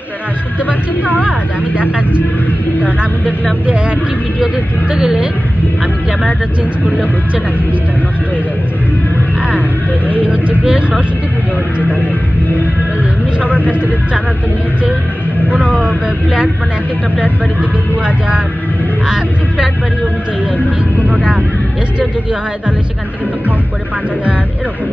আপনারা শুনতে পাচ্ছেন তো আওয়াজ? আমি দেখাচ্ছি, কারণ আমি দেখলাম যে একই ভিডিওতে তুলতে গেলে আমি ক্যামেরাটা চেঞ্জ করলে হচ্ছে না, জিনিসটা নষ্ট হয়ে যাচ্ছে। হ্যাঁ, তো এই হচ্ছে গিয়ে সরস্বতী পুজো হচ্ছে তাদের। এমনি সবার কাছ থেকে চাঁদা তো নিয়েছে, কোনো ফ্ল্যাট মানে এক একটা ফ্ল্যাট বাড়ি থেকে 2000, ফ্ল্যাট বাড়ি অনুযায়ী আর কি। কোনোটা এস্টেট যদি হয় তাহলে সেখান থেকে তো কম করে 5000, এরকম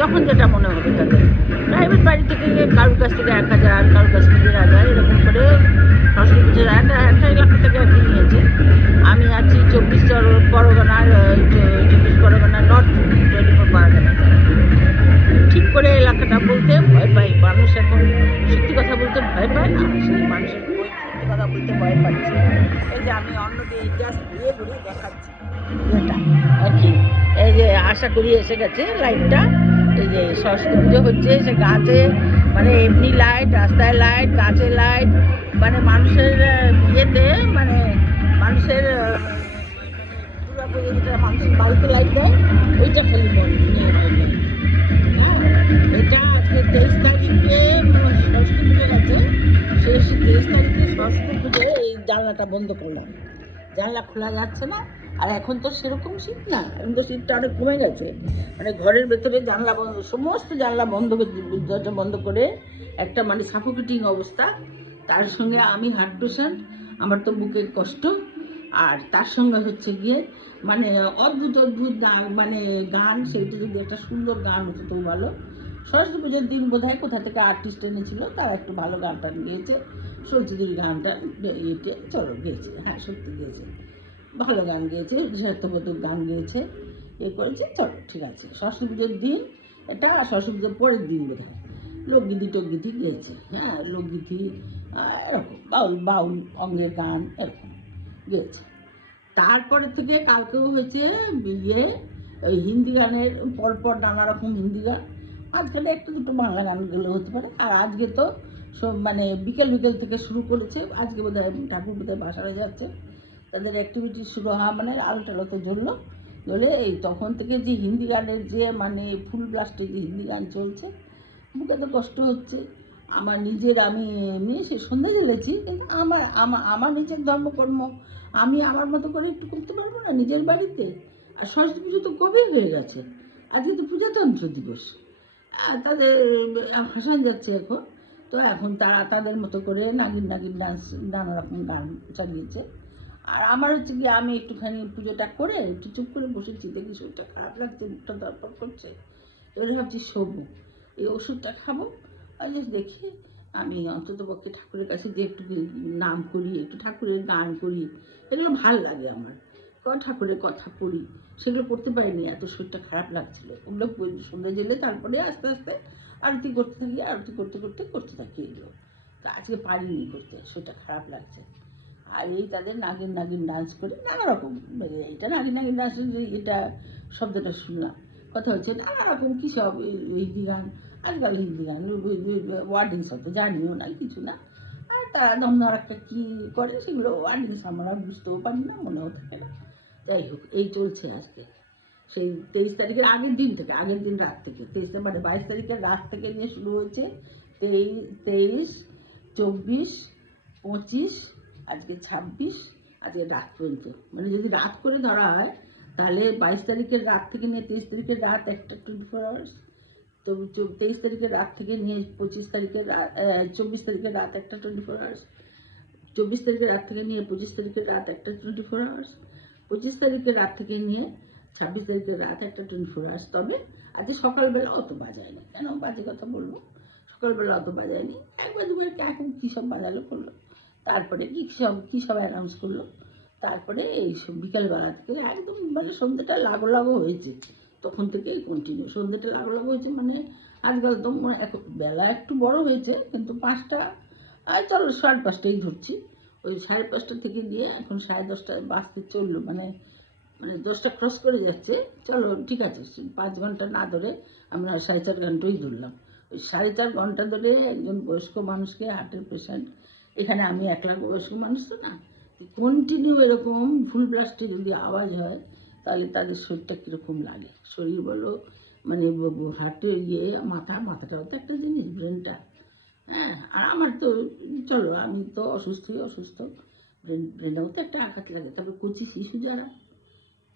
যখন যেটা মনে হবে তাদের। প্রাইভেট বাড়ি থেকে কারোর কাছ থেকে 1000, কারোর কাছ থেকে 1000, এরকম করে সরস্বতী পুজোর একটা এলাকা থেকে আর কি নিয়েছে। আমি আছি 24 পরগনার, 24 পরগনার নর্থ 24 পরগনা। ঠিক করে এলাকাটা বলতে ভয় পাই, মানুষ এখন সত্যি কথা বলতে ভয় পায় না, সেই মানুষের সত্যি কথা বলতে ভয় পাচ্ছি। এই যে আমি অন্যদিকে জাস্ট ঘুরে ঘুরে দেখাচ্ছি এটা আর কি। এই যে আশা করি এসে গেছে লাইটটা। এই যে সরস্বতী পুজো হচ্ছে, সে গাছে মানে এমনি লাইট, রাস্তায় লাইট, গাছে লাইট, মানে মানুষের ইয়েতে, মানে মানুষের দুর্গা পুজো যেটা মানুষের বাড়িতে লাইট দেয় ওইটা খালি নিয়ে করলাম। হ্যাঁ, এটা আজকে 23 তারিখে সরস্বতী পুজো গেছে, সেই 23 তারিখে সরস্বতী পুজোয় এই জানলাটা বন্ধ করলাম। জানলা খোলা যাচ্ছে না, আর এখন তো সেরকম শীত না, এখন তো শীতটা অনেক কমে গেছে। মানে ঘরের ভেতরে জানলা বন্ধ, সমস্ত জানলা বন্ধ, দরজা বন্ধ করে একটা মানে সাফোকেটিং অবস্থা। তার সঙ্গে আমি হার্ট পেশেন্ট, আমার তো বুকের কষ্ট, আর তার সঙ্গে হচ্ছে গিয়ে মানে অদ্ভুত অদ্ভুত মানে গান, সেইটা যদি একটা সুন্দর গান হতো তো ভালো। সরস্বতী পুজোর দিন বোধহয় কোথা থেকে আর্টিস্ট এনেছিল, তারা একটু ভালো গান টান গিয়েছে। সরস্বতীর গানটা ইয়েতে চলো গেয়েছে, হ্যাঁ সত্যি গেয়েছে, ভালো গান গেয়েছে, দেশাত্মবোধক গান গেয়েছে, এ করেছে, চলো ঠিক আছে। সরস্বতী পুজোর দিন এটা, সরস্বতী পুজোর পরের দিন বোধ হয় লোকগীতি টোকগীতি গেয়েছে, হ্যাঁ লোকগীতি, এরকম বাউল বাউল অঙ্গের গান এরকম গেয়েছে। তারপরে থেকে কালকেও হয়েছে ইয়ে ওই হিন্দি গানের পরপর নানা রকম হিন্দি গান, মাঝখানে একটু দুটো বাংলা গান গেলে হতে পারে। আর আজকে তো সব মানে বিকেল বিকেল থেকে শুরু করেছে, আজকে বোধহয় ঠাকুর বোধহয় বাসারে যাচ্ছে, তাদের অ্যাক্টিভিটি শুরু হওয়া মানে আলো টালো তো জ্বললো, জ্বলে এই তখন থেকে যে হিন্দি গানের যে মানে ফুল ব্লাস্টে যে হিন্দি গান চলছে, বুকে তো কষ্ট হচ্ছে। আমার নিজের, আমি এমনি সে সন্ধ্যা জ্বেলেছি, কিন্তু আমার আমার আমার নিজের ধর্মকর্ম আমি আমার মতো করে একটু করতে পারবো না নিজের বাড়িতে? আর সরস্বতী পুজো তো কবে হয়ে গেছে, আজকে তো প্রজাতন্ত্র দিবস। তাদের ভাসান যাচ্ছে এখন, তো এখন তারা তাদের মতো করে নাগিন নাগিন ডান্স, নানা রকম গান চালিয়েছে। আর আমার হচ্ছে কি, আমি একটুখানি পুজোটা করে একটু চুপ করে বসেছি, দেখি শরীরটা খারাপ লাগছে, মুখটা দরপর করছে, এবারে ভাবছি শোবো, এই ওষুধটা খাবো, আর যে দেখি আমি অন্তত পক্ষে ঠাকুরের কাছে যে একটু নাম করি, একটু ঠাকুরের গান করি, এগুলো ভাল লাগে আমার। ঠাকুরের কথা পড়ি, সেগুলো পড়তে পারিনি, এত শরীরটা খারাপ লাগছিলো। ওগুলো সন্ধ্যা জেলে তারপরে আস্তে আস্তে আরতি করতে থাকি, আরতি করতে করতে করতে থাকি এগুলো। তা আজকে পারিনি করতে, শরীরটা খারাপ লাগছে। আর এই তাদের নাগিন নাগিন ডান্স করে নানা রকম, এইটা নাগিন নাগিন ডান্স, এটা শব্দটা শুনলাম, কথা হচ্ছে নানা রকম কী সব হিন্দি গান, আজকাল হিন্দি গান ওয়ার্ডিংস হতো জানিও না কিছু না, আর তারা ধমধমাক্কা কী করে সেগুলো ওয়ার্ডিংস আমরা বুঝতেও পারি না, মনেও থাকে না। যাই হোক, এই চলছে আজকে সেই 23 তারিখের আগের দিন থেকে, আগের দিন রাত থেকে, 23 মানে 22 তারিখের রাত থেকে নিয়ে শুরু হয়েছে। 23, 24, 25, আজকে 26, আজকে রাত পর্যন্ত, মানে যদি রাত করে ধরা হয় তাহলে 22 তারিখের রাত থেকে নিয়ে 23 তারিখের রাত একটা 24 আওয়ার্স, তো 23 তারিখের রাত থেকে নিয়ে 25 তারিখের 24 তারিখের রাত একটা 24 আওয়ার্স, 24 তারিখের রাত থেকে নিয়ে 25 তারিখের রাত একটা 24 আওয়ার্স, 25 তারিখের রাত থেকে নিয়ে 26 তারিখের রাত একটা 24 আওয়ার্স। তবে আজকে সকালবেলা অত বাজায়নি, কেন বাজে কথা বলবো, সকালবেলা অত বাজায়নি, একবার দুবার এখন কী সব বাজালো করলো, তারপরে কী সব অ্যানাউন্স করলো, তারপরে এই সব বিকালবেলা থেকে একদম মানে সন্ধ্যেটা লাগো লাগো হয়েছে, তখন থেকেই কন্টিনিউ সন্ধ্যেটা লাগো লাগো হয়েছে। মানে আজকাল তো এখন বেলা একটু বড় হয়েছে, কিন্তু 5টা, চলো 5:30টাই ধরছি, ওই 5:30 থেকে নিয়ে এখন 10:30 বাজতে চললো, মানে 10টা ক্রস করে যাচ্ছে। চলো ঠিক আছে, 5 ঘন্টা না ধরে আমরা 4.5 ঘন্টাই ধরলাম। ওই 4.5 ঘন্টা ধরে একজন বয়স্ক মানুষকে, হার্টের পেশেন্ট, এখানে আমি একলা বয়স্ক মানুষ তো না, কন্টিনিউ এরকম ফুল ব্লাস্টে যদি আওয়াজ হয় তাহলে তাদের শরীরটা কীরকম লাগে, শরীর বলো মানে হার্টের ইয়ে, মাথাটাও তো একটা জিনিস, ব্রেনটা, হ্যাঁ, আর আমার তো চলো আমি তো অসুস্থ, ব্রেনেও তো একটা আঘাত লাগে। তবে কচি শিশু যারা,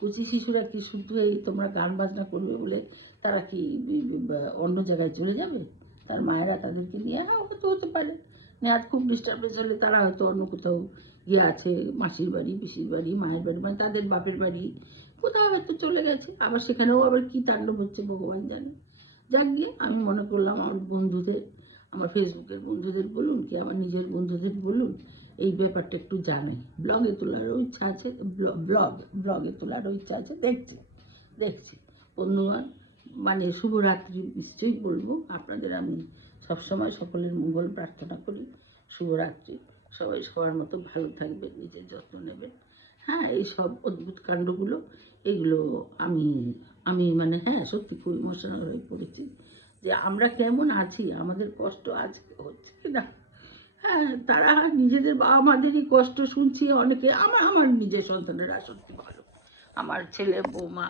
কচি শিশুরা কি শুধু এই তোমরা গান বাজনা করবে বলে তারা কি অন্য জায়গায় চলে যাবে? তার মায়েরা তাদেরকে নিয়ে, হ্যাঁ হয়তো হতে পারে নেহাত খুব ডিস্টার্বেন্স হলে তারা হয়তো অন্য কোথাও গিয়ে আছে, মাসির বাড়ি, পিসির বাড়ি, মায়ের বাড়ি, মানে তাদের বাপের বাড়ি কোথাও হয়তো চলে গেছে। আবার সেখানেও আবার কী তাণ্ডব হচ্ছে ভগবান জানে। যাক গিয়ে আমি মনে করলাম আমার বন্ধুদের, আমার ফেসবুকের বন্ধুদের বলুন কি আমার নিজের বন্ধুদের বলুন, এই ব্যাপারটা একটু জানাই। ব্লগে তোলারও ইচ্ছা আছে, ব্লগে তোলারও ইচ্ছা আছে। দেখছি বন্ধুগণ, মানে শুভরাত্রি নিশ্চয়ই বলবো আপনাদের। আমি সবসময় সকলের মঙ্গল প্রার্থনা করি। শুভরাত্রি। সবাই সবার মতো ভালো থাকবেন, নিজের যত্ন নেবেন। হ্যাঁ, এই সব অদ্ভুত কাণ্ডগুলো, এগুলো আমি আমি মানে হ্যাঁ সত্যি খুব ইমোশনাল হয়ে পড়েছি যে আমরা কেমন আছি, আমাদের কষ্ট আজকে হচ্ছে কি না। হ্যাঁ, তারা নিজেদের বাবা মাদেরই কষ্ট শুনছি অনেকে। আমার নিজের সন্তানেরা সত্যি ভালো, আমার ছেলে বৌমা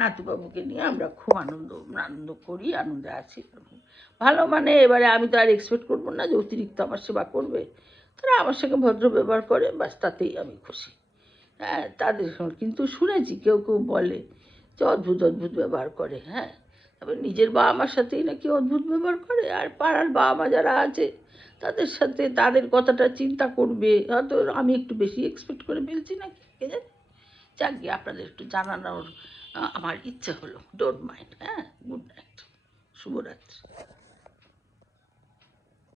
নাতুবাবুকে নিয়ে আমরা খুব আনন্দ করি, আনন্দে আছি ভালো। মানে এবারে আমি তো আর এক্সপেক্ট করবো না যে অতিরিক্ত আমার সেবা করবে। তারা আমার সঙ্গে ভদ্র ব্যবহার করে, বাস তাতেই আমি খুশি। হ্যাঁ, তাদের সঙ্গে কিন্তু শুনেছি কেউ বলে যে অদ্ভুত ব্যবহার করে। হ্যাঁ, তবে নিজের বাবা মার সাথেই নাকি অদ্ভুত ব্যবহার করে, আর পাড়ার বাবা মা যারা আছে তাদের সাথে তাদের কথাটা চিন্তা করবে, হয়তো আমি একটু বেশি এক্সপেক্ট করে ফেলছি নাকি কে জানে। যাক গিয়ে আপনাদের একটু জানানোর আমার ইচ্ছে হলো। Don't mind. হ্যাঁ, গুড নাইট, শুভরাত্রি।